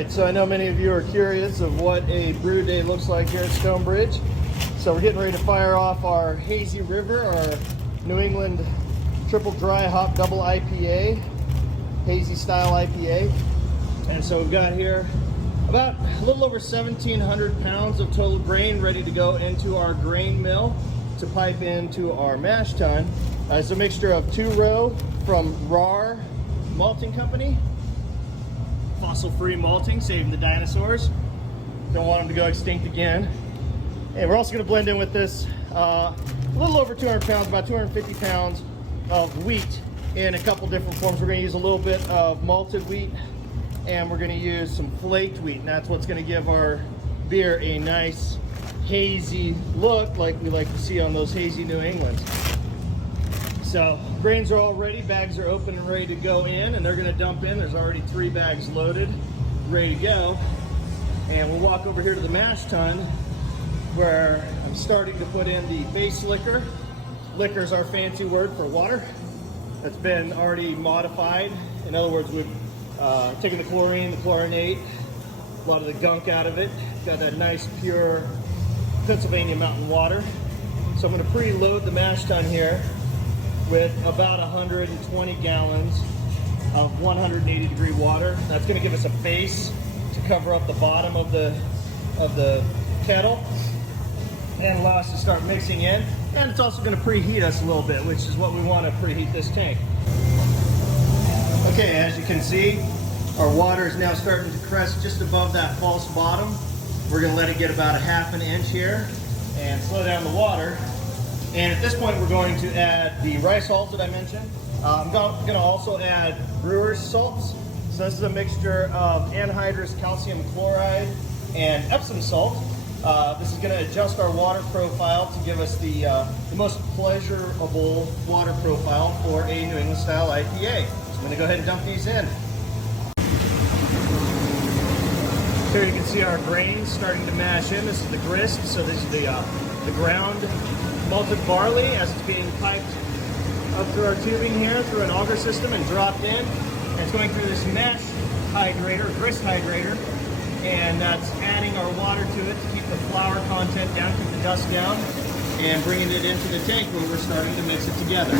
Alright, so I know many of you are curious of what a brew day looks like here at Stonebridge. So we're getting ready to fire off our Hazy River, our New England triple dry hop double IPA, hazy style IPA. And so we've got here about a little over 1,700 pounds of total grain ready to go into our grain mill to pipe into our mash tun. It's a mixture of 2-row from RAR Malting Company. Fossil-free malting, saving the dinosaurs. Don't want them to go extinct again. And we're also going to blend in with this a little over 200 pounds, about 250 pounds of wheat in a couple different forms. We're going to use a little bit of malted wheat, and we're going to use some flaked wheat, and that's what's going to give our beer a nice hazy look like we like to see on those hazy New Englands. So grains are all ready, bags are open and ready to go in, and they're going to dump in. There's already 3 bags loaded, ready to go. And we'll walk over here to the mash tun where I'm starting to put in the base liquor. Liquor is our fancy word for water that's been already modified. In other words, we've taken the chlorine, the chlorinate, a lot of the gunk out of it. Got that nice pure Pennsylvania mountain water. So I'm going to preload the mash tun here with about 120 gallons of 180 degree water. That's going to give us a base to cover up the bottom of the kettle and allow us to start mixing in. And it's also going to preheat us a little bit, which is what we want to preheat this tank. Okay, as you can see, our water is now starting to crest just above that false bottom. We're going to let it get about a ½ an inch here and slow down the water. And at this point, we're going to add the rice salt that I mentioned. I'm going to also add brewer's salts. So this is a mixture of anhydrous calcium chloride and Epsom salt. This is going to adjust our water profile to give us the most pleasurable water profile for a New England style IPA. So I'm going to go ahead and dump these in. Here you can see our grains starting to mash in. This is the grist, so this is the ground malted barley as it's being piped up through our tubing here through an auger system and dropped in. And it's going through this mash hydrator, grist hydrator, and that's adding our water to it to keep the flour content down, keep the dust down, and bringing it into the tank where we're starting to mix it together.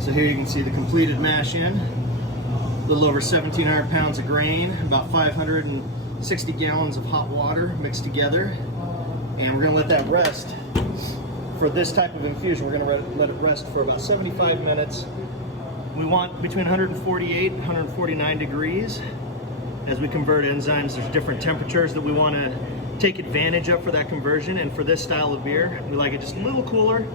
So here you can see the completed mash in. A little over 1,700 pounds of grain, about 560 gallons of hot water mixed together. And we're going to let that rest. For this type of infusion, we're going to let it rest for about 75 minutes. We want between 148 and 149 degrees. As we convert enzymes, there's different temperatures that we want to take advantage of for that conversion. And for this style of beer, we like it just a little cooler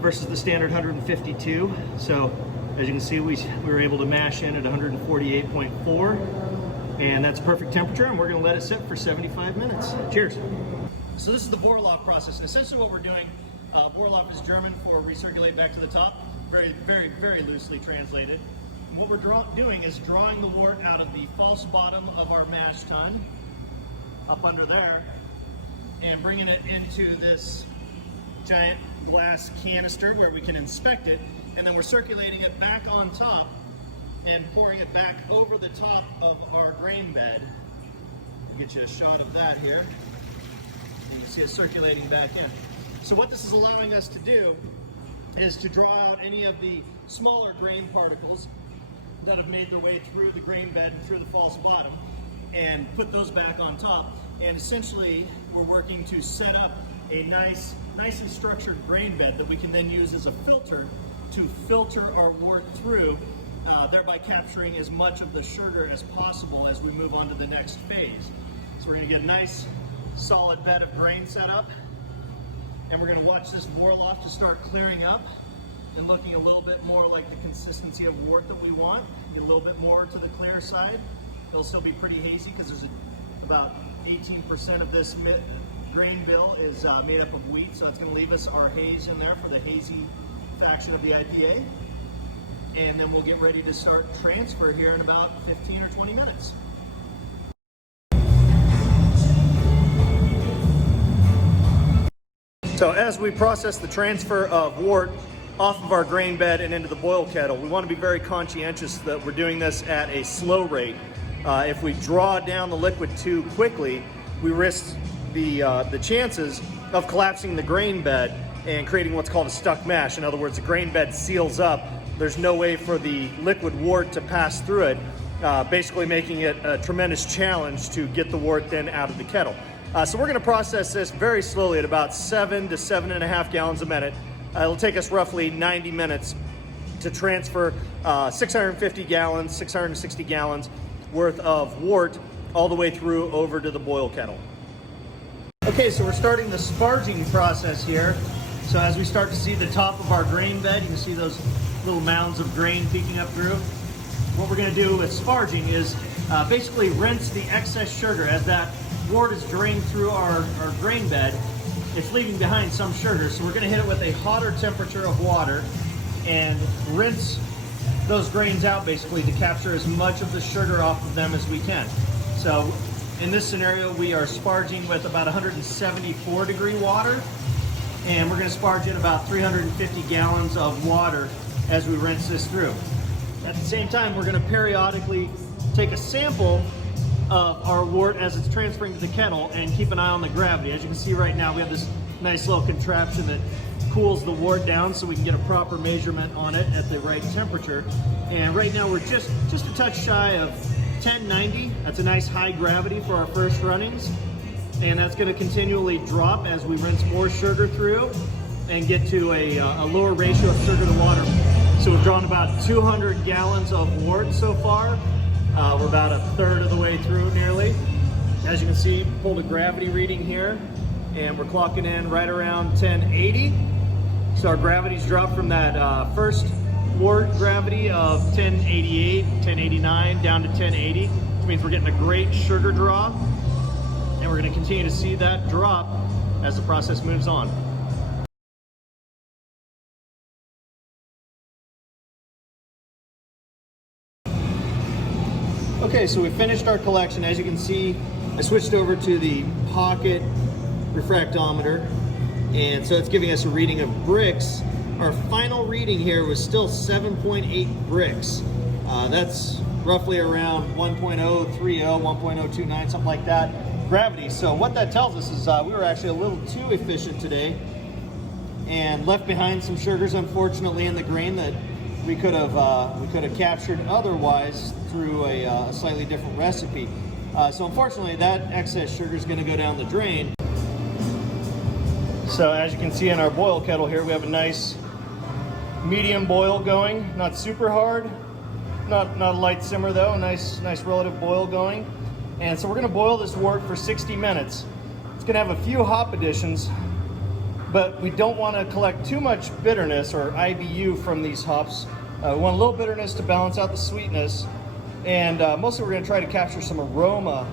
versus the standard 152. So as you can see, we were able to mash in at 148.4, and that's perfect temperature, and we're going to let it sit for 75 minutes. Cheers. So this is the Vorlauf process, and essentially what we're doing, Vorlauf is German for recirculate back to the top, very, very, very loosely translated. And what we're doing is drawing the wort out of the false bottom of our mash tun, up under there, and bringing it into this giant glass canister where we can inspect it. And then we're circulating it back on top and pouring it back over the top of our grain bed. I'll get you a shot of that here. And you see it circulating back in. So what this is allowing us to do is to draw out any of the smaller grain particles that have made their way through the grain bed and through the false bottom and put those back on top. And essentially, we're working to set up a nicely structured grain bed that we can then use as a filter to filter our wort through, thereby capturing as much of the sugar as possible as we move on to the next phase. So we're going to get a nice solid bed of grain set up, and we're going to watch this Vorlauf to start clearing up and looking a little bit more like the consistency of wort that we want. Get a little bit more to the clear side. It'll still be pretty hazy because there's about 18% of this grain bill is made up of wheat, so it's going to leave us our haze in there for the hazy faction of the IPA. And then we'll get ready to start transfer here in about 15 or 20 minutes. So as we process the transfer of wort off of our grain bed and into the boil kettle, we want to be very conscientious that we're doing this at a slow rate. If we draw down the liquid too quickly, we risk the chances of collapsing the grain bed and creating what's called a stuck mash. In other words, the grain bed seals up. There's no way for the liquid wort to pass through it, basically making it a tremendous challenge to get the wort then out of the kettle. So we're going to process this very slowly at about 7 to 7.5 gallons a minute. It'll take us roughly 90 minutes to transfer 650 gallons, 660 gallons worth of wort all the way through over to the boil kettle. Okay, so we're starting the sparging process here. So as we start to see the top of our grain bed, you can see those little mounds of grain peeking up through. What we're going to do with sparging is basically rinse the excess sugar. As that wort is drained through our grain bed, it's leaving behind some sugar. So we're going to hit it with a hotter temperature of water and rinse those grains out basically to capture as much of the sugar off of them as we can. So in this scenario, we are sparging with about 174 degree water, and we're going to sparge in about 350 gallons of water as we rinse this through. At the same time, we're going to periodically take a sample of our wort as it's transferring to the kettle and keep an eye on the gravity. As you can see right now, we have this nice little contraption that cools the wort down so we can get a proper measurement on it at the right temperature. And right now we're just a touch shy of 1090. That's a nice high gravity for our first runnings. And that's going to continually drop as we rinse more sugar through and get to a lower ratio of sugar to water. So we've drawn about 200 gallons of wort so far. We're about a third of the way through nearly. As you can see, pulled a gravity reading here, and we're clocking in right around 1080. So our gravity's dropped from that first wort gravity of 1088, 1089 down to 1080, which means we're getting a great sugar draw, and we're going to continue to see that drop as the process moves on. Okay, so we finished our collection. As you can see, I switched over to the pocket refractometer, and so it's giving us a reading of bricks. Our final reading here was still 7.8 bricks. That's roughly around 1.030, 1.029, something like that, gravity. So what that tells us is we were actually a little too efficient today and left behind some sugars, unfortunately, in the grain that we could have captured otherwise through a slightly different recipe. So unfortunately, that excess sugar is going to go down the drain. So as you can see in our boil kettle here, we have a nice medium boil going, not super hard, not a light simmer though, nice relative boil going. And so we're going to boil this wort for 60 minutes. It's going to have a few hop additions, but we don't want to collect too much bitterness or IBU from these hops. We want a little bitterness to balance out the sweetness, and mostly we're going to try to capture some aroma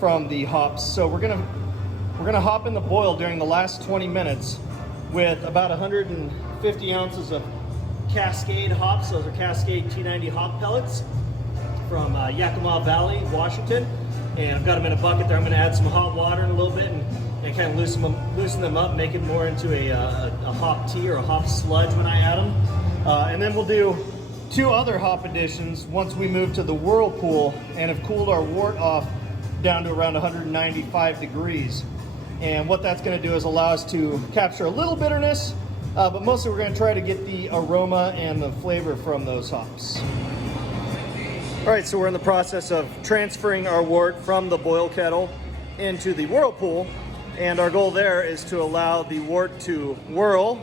from the hops. So we're going to hop in the boil during the last 20 minutes with about 150 ounces of Cascade hops. Those are Cascade T90 hop pellets from Yakima Valley, Washington. And I've got them in a bucket there. I'm going to add some hot water in a little bit and kind of loosen them up, make it more into a hop tea or a hop sludge when I add them. And then we'll do 2 other hop additions once we move to the whirlpool and have cooled our wort off down to around 195 degrees. And what that's going to do is allow us to capture a little bitterness, but mostly we're going to try to get the aroma and the flavor from those hops. All right, so we're in the process of transferring our wort from the boil kettle into the whirlpool, and our goal there is to allow the wort to whirl.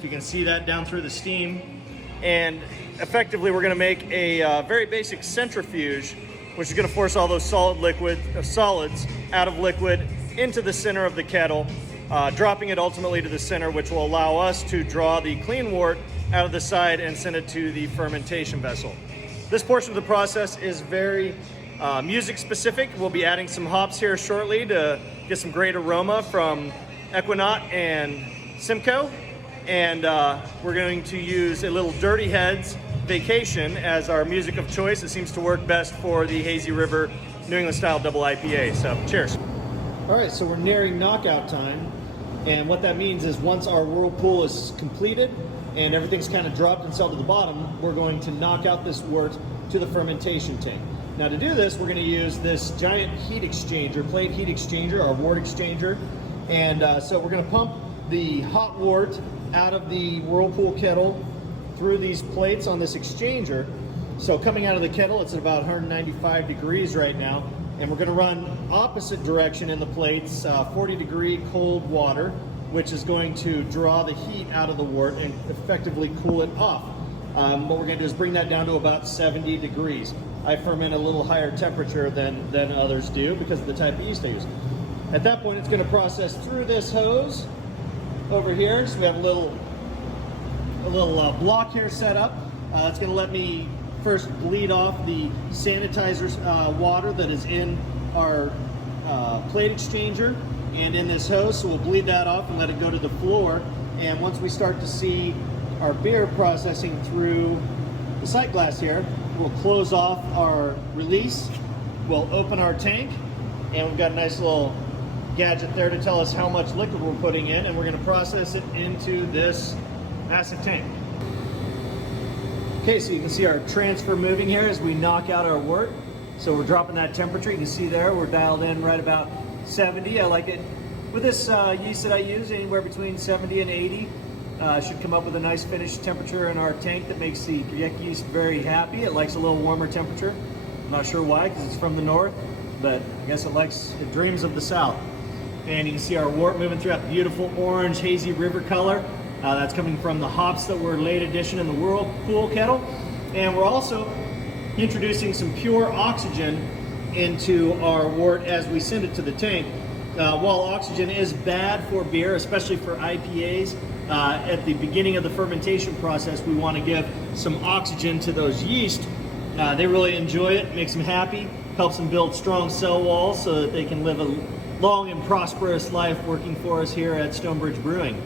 You can see that down through the steam, and effectively we're going to make a very basic centrifuge, which is going to force all those solids out of liquid into the center of the kettle, dropping it ultimately to the center, which will allow us to draw the clean wort out of the side and send it to the fermentation vessel. This portion of the process is very music specific. We'll be adding some hops here shortly to get some great aroma from Equinaut and Simcoe. And we're going to use a little Dirty Heads Vacation as our music of choice. It seems to work best for the Hazy River New England Style Double IPA. So cheers. All right, so we're nearing knockout time. And what that means is once our whirlpool is completed and everything's kind of dropped and settled to the bottom, we're going to knock out this wort to the fermentation tank. Now to do this, we're going to use this giant heat exchanger, plate heat exchanger, our wort exchanger. And so we're going to pump the hot wort out of the whirlpool kettle through these plates on this exchanger. So coming out of the kettle, it's at about 195 degrees right now. And we're going to run opposite direction in the plates, 40-degree cold water, which is going to draw the heat out of the wort and effectively cool it off. What we're going to do is bring that down to about 70 degrees. I ferment a little higher temperature than others do because of the type of yeast I use. At that point, it's going to process through this hose over here. So we have a little block here set up. It's going to let me first bleed off the sanitizer water that is in our plate exchanger and in this hose. So we'll bleed that off and let it go to the floor. And once we start to see our beer processing through the sight glass here, we'll close off our release. We'll open our tank, and we've got a nice little gadget there to tell us how much liquid we're putting in, and we're going to process it into this massive tank. Okay, so you can see our transfer moving here as we knock out our wort. So we're dropping that temperature. You can see there we're dialed in right about 70. I like it with this yeast that I use, anywhere between 70 and 80. Should come up with a nice finished temperature in our tank that makes the Gruyere yeast very happy. It likes a little warmer temperature. I'm not sure why, because it's from the north, but I guess it dreams of the south. And you can see our wort moving through that beautiful orange hazy river color. That's coming from the hops that were late addition in the whirlpool kettle. And we're also introducing some pure oxygen into our wort as we send it to the tank. While oxygen is bad for beer, especially for IPAs, at the beginning of the fermentation process, we want to give some oxygen to those yeast. They really enjoy it, makes them happy, helps them build strong cell walls so that they can live a long and prosperous life working for us here at Stonebridge Brewing.